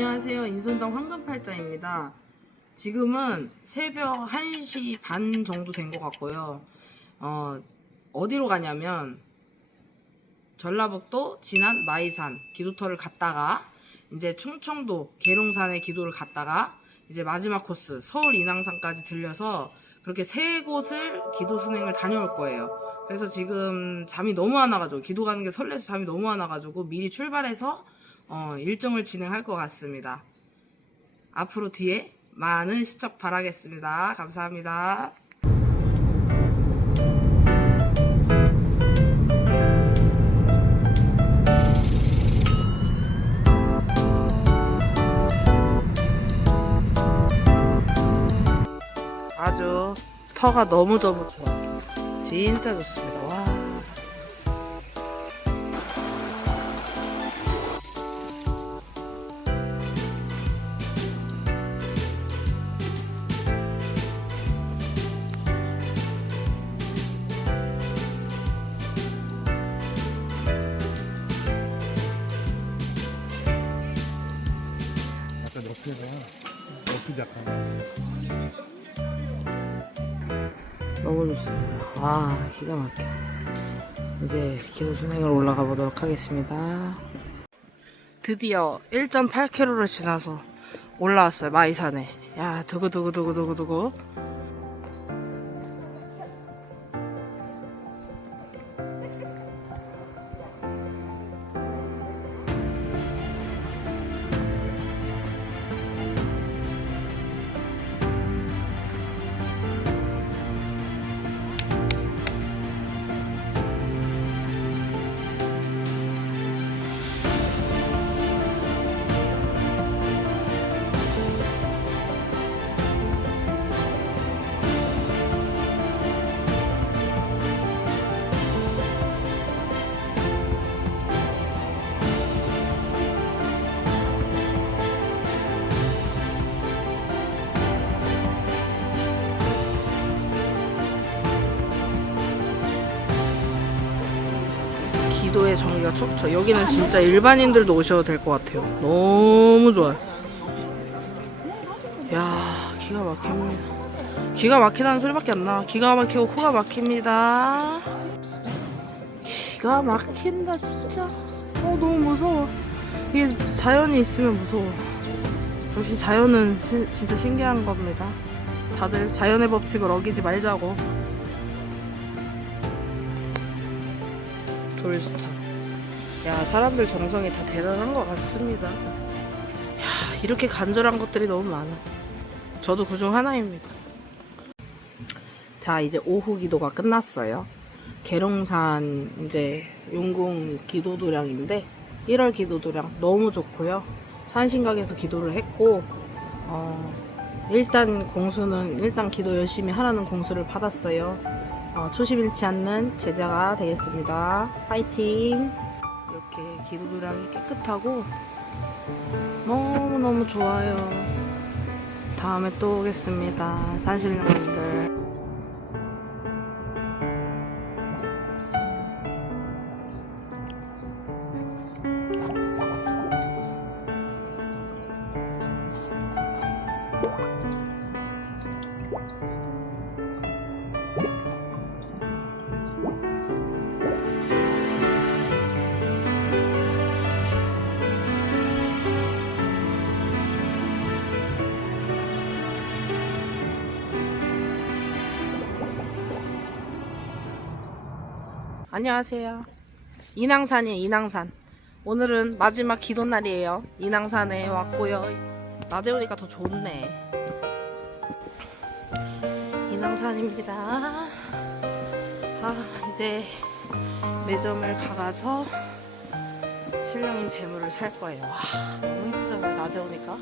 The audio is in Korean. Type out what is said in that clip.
안녕하세요. 인선당 황금팔자입니다. 지금은 새벽 1시 반 정도 된 것 같고요. 어, 어디로 가냐면 전라북도 진안 마이산 기도터를 갔다가 이제 충청도 계룡산의 기도를 갔다가 이제 마지막 코스 서울 인왕산까지 들려서 그렇게 세 곳을 기도 순행을 다녀올 거예요. 그래서 지금 잠이 너무 안 와가지고 기도 가는 게 설레서 잠이 너무 안 와가지고 미리 출발해서 어, 일정을 진행할 것 같습니다. 앞으로 뒤에 많은 시청 바라겠습니다. 감사합니다. 아주 터가 너무 좋아. 진짜 좋습니다. 너트가 너트 작가 너무 좋습니다. 와, 기가 막혀. 이제 기도 순행을 올라가 보도록 하겠습니다. 드디어 1.8km를 지나서 올라왔어요, 마이산에. 야, 두구두구두구두구두구. 기도의 정기가 척척. 여기는 진짜 일반인들도 오셔도 될 것 같아요. 너무 좋아요. 야, 기가 막힙니다. 기가 막히다는 소리밖에 안 나. 기가 막히고 코가 막힙니다. 기가 막힌다, 진짜. 어, 너무 무서워. 이게 자연이 있으면 무서워. 역시 자연은 시- 진짜 신기한 겁니다. 다들 자연의 법칙을 어기지 말자고. 돌좋다. 야, 사람들 정성이 다 대단한 것 같습니다. 야, 이렇게 간절한 것들이 너무 많아. 저도 그중 하나입니다. 자, 이제 오후 기도가 끝났어요. 계룡산 이제 용궁 기도도량인데 1월 기도도량 너무 좋고요. 산신각에서 기도를 했고 어, 일단 공수는 일단 기도 열심히 하라는 공수를 받았어요. 어, 초심 잃지 않는 제자가 되겠습니다. 파이팅! 이렇게 기도도량이 깨끗하고 너무너무 좋아요. 다음에 또 오겠습니다. 산신령님들. 안녕하세요. 인왕산이에요, 인왕산. 오늘은 마지막 기도 날이에요. 인왕산에 왔고요. 낮에 오니까 더 좋네. 인왕산입니다. 아, 이제 매점을 가가서 신령님 재물을 살 거예요. 와, 너무 힘들어요, 낮에 오니까.